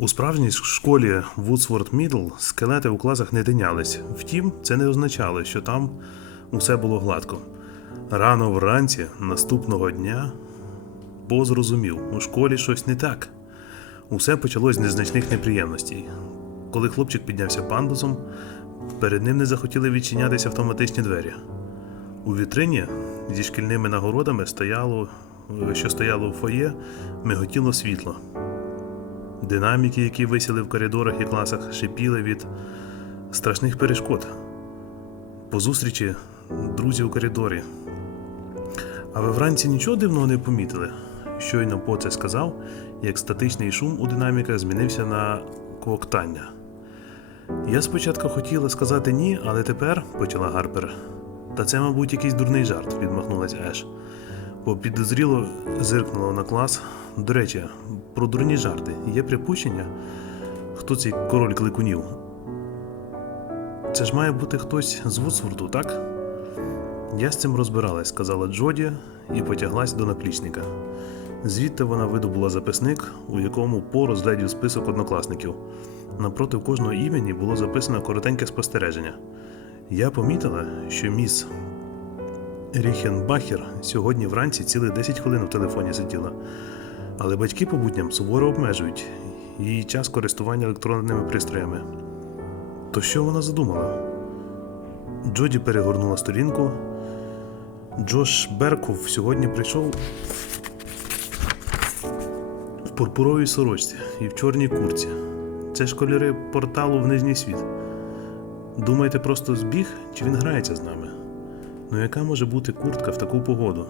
У справжній школі Вудсворт Мідл скелети у класах не тинялись. Втім, це не означало, що там усе було гладко. Рано вранці наступного дня Бо зрозумів, у школі щось не так. Усе почалось з незначних неприємностей. Коли хлопчик піднявся пандусом, перед ним не захотіли відчинятися автоматичні двері. У вітрині зі шкільними нагородами стояло, що стояло у фоє, миготіло світло. Динаміки, які висіли в коридорах і класах, шипіли від страшних перешкод. По зустрічі друзі у коридорі. А ви вранці нічого дивного не помітили? Щойно по це сказав, як статичний шум у динаміках змінився на коктання. Я спочатку хотіла сказати ні, але тепер, почала Гарпер. Та це, мабуть, якийсь дурний жарт, відмахнулась Еш. Бо підозріло зиркнула на клас. До речі, про дурні жарти є припущення, хто цей король кликунів. Це ж має бути хтось з Вудсворду, так? Я з цим розбиралась, сказала Джоді і потяглась до наплічника. Звідти вона видобула записник, у якому по розглядів список однокласників. Напроти кожного імені було записано коротеньке спостереження. Я помітила, що міс Ріхенбахер сьогодні вранці цілих 10 хвилин в телефоні сиділа. Але батьки по будням суворо обмежують її час користування електронними пристроями. То що вона задумала? Джоді перегорнула сторінку. Джош Берков сьогодні прийшов в пурпуровій сорочці і в чорній курці. Це школяри порталу в Нижній світ. Думаєте, просто збіг, чи він грається з нами? Ну яка може бути куртка в таку погоду?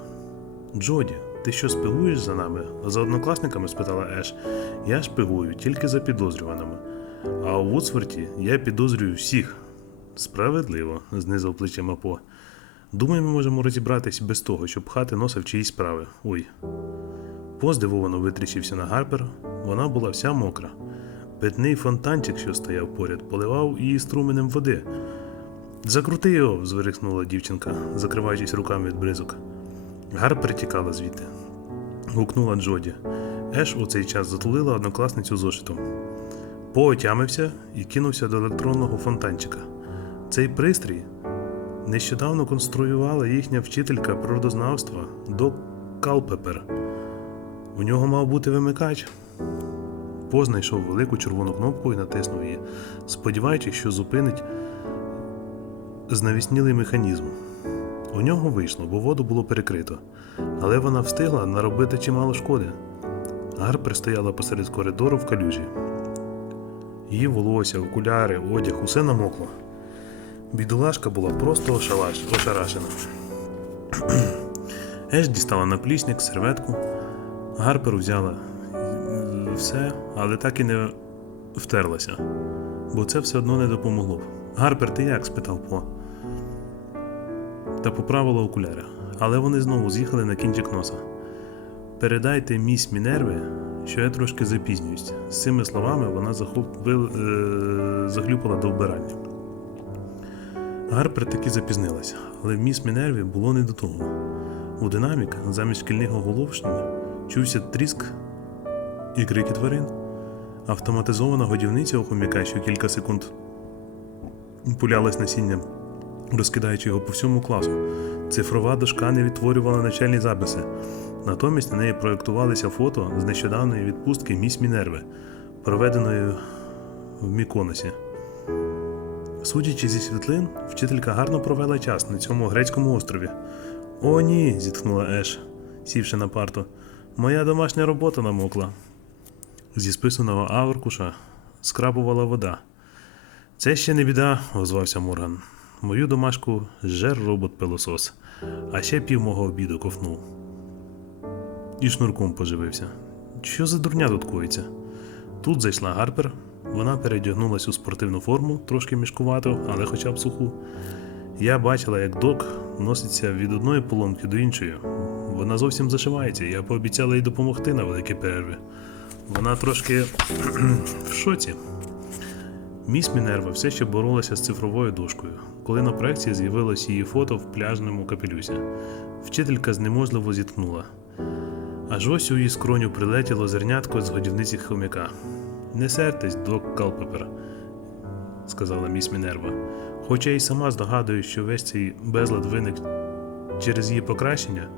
Джоді, ти що спигуєш за нами? За однокласниками? спитала Еш. Я шпигую тільки за підозрюваними. А у Вудсворті я підозрюю всіх. Справедливо, знизав плечима По. Думаю, ми можемо розібратись без того, щоб пхати носа в чиїсь справи. Ой. По здивовано витріщився на Гарпер. Вона була вся мокра. Питний фонтанчик, що стояв поряд, поливав її струменем води. Закрути його, зверихнула дівчинка, закриваючись руками від бризок. Гарпер тікала звідти. гукнула Джоді. Еш у цей час затулила однокласницю зошитом. По отямився і кинувся до електронного фонтанчика. Цей пристрій нещодавно конструювала їхня вчителька природознавства до Калпепер. У нього мав бути вимикач. По знайшов велику червону кнопку і натиснув її, сподіваючись, що зупинить знавіснілий механізм. У нього вийшло, бо воду було перекрито, але вона встигла наробити чимало шкоди. Гарпер стояла посеред коридору в калюжі. Її волосся, окуляри, одяг усе намокло. Бідолашка була просто ошалаш, ошарашена. Еш дістала наплічник, серветку. Гарпер взяла все, але так і не втерлася, бо це все одно не допомогло. Гарпер, ти як? спитав По. Та поправила окуляри, але вони знову з'їхали на кінчик носа. Передайте міс Мінерви, що я трошки запізнююсь. З цими словами вона захоп... е... заглюпала до вбирання. Гарпер таки запізнилася, але в міс Мінерві було не до того. У динамік замість шкільних оголошень чувся тріск і крики тварин. Автоматизована годівниця у хомяка, що кілька секунд пулялась насінням, розкидаючи його по всьому класу. Цифрова дошка не відтворювала начальні записи. Натомість на неї проєктувалися фото з нещодавної відпустки міс Мінерви, проведеної в Міконосі. Судячи зі світлин, вчителька гарно провела час на цьому грецькому острові. О, ні, зітхнула Еш, сівши на парту. Моя домашня робота намокла. Зі списаного аркуша скрабувала вода. Це ще не біда, озвався Морган. Мою домашку жер робот-пилосос, а ще пів мого обіду ковнув. І шнурком поживився. Що за дурня тут коїться? Тут зайшла Гарпер, вона передягнулась у спортивну форму, трошки мішкувату, але хоча б суху. Я бачила, як док носиться від одної поломки до іншої. Вона зовсім зашивається, я пообіцяла їй допомогти на великій перерві. Вона трошки в шоці. Міс Мінерва все ще боролася з цифровою дошкою, коли на проекції з'явилось її фото в пляжному капелюсі. Вчителька знеможливо зітхнула. Аж ось у її скроню прилетіло зернятко з годівниці хомяка. Не сертесь, док Калпепер, сказала міс Мінерва. Хоча й сама здогадуюсь, що весь цей безлад виник через її покращення,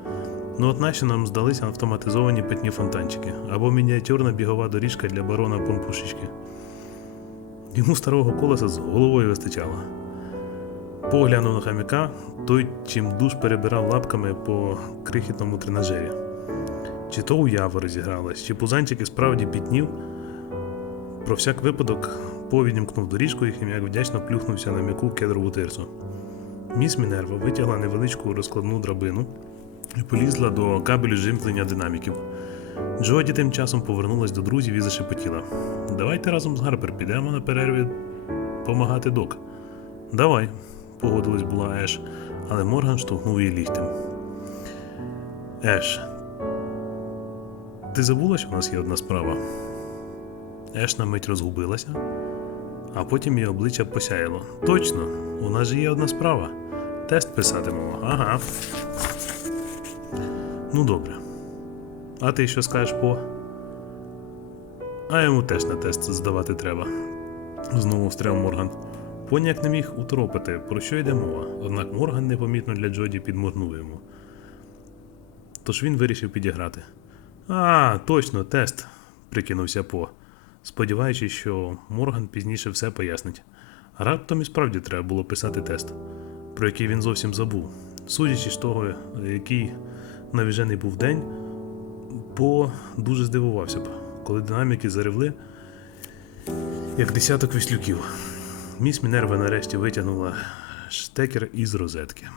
ну от наші нам здалися автоматизовані питні фонтанчики або мініатюрна бігова доріжка для барона Помпушечки. Йому старого колеса з головою вистачало. Поглянув на хам'яка, той чим душ перебирав лапками по крихітному тренажері. Чи то уява розігралась, чи пузанчик і справді пітнів. Про всяк випадок повідімкнув доріжку і хім'як вдячно плюхнувся на м'яку кедрову тирсу. Міс Мінерва витягла невеличку розкладну драбину і полізла до кабелю жимплення динаміків. Джоді тим часом повернулась до друзів і зашепотіла. Давайте разом з Гарпер підемо на перерві помагати док. Давай, погодилась була Еш, але Морган штовхнув її ліктем. Еш, ти забула, що в нас є одна справа? Еш на мить розгубилася, а потім її обличчя посяяло. Точно, у нас же є одна справа. Тест писатимемо. Ага. Ну добре. А ти що скажеш по? А йому теж на тест здавати треба. Знову встряв Морган. Поняк не міг уторопити, про що йде мова, однак Морган непомітно для Джоді підморгнув йому. Тож він вирішив підіграти. А, точно, тест, прикинувся По, сподіваючись, що Морган пізніше все пояснить. Раптом і справді треба було писати тест, про який він зовсім забув. Судячи з того, який навіжений був день, По дуже здивувався б, коли динаміки заревли, як десяток віслюків. Міс Мінерва нарешті витягнула штекер із розетки.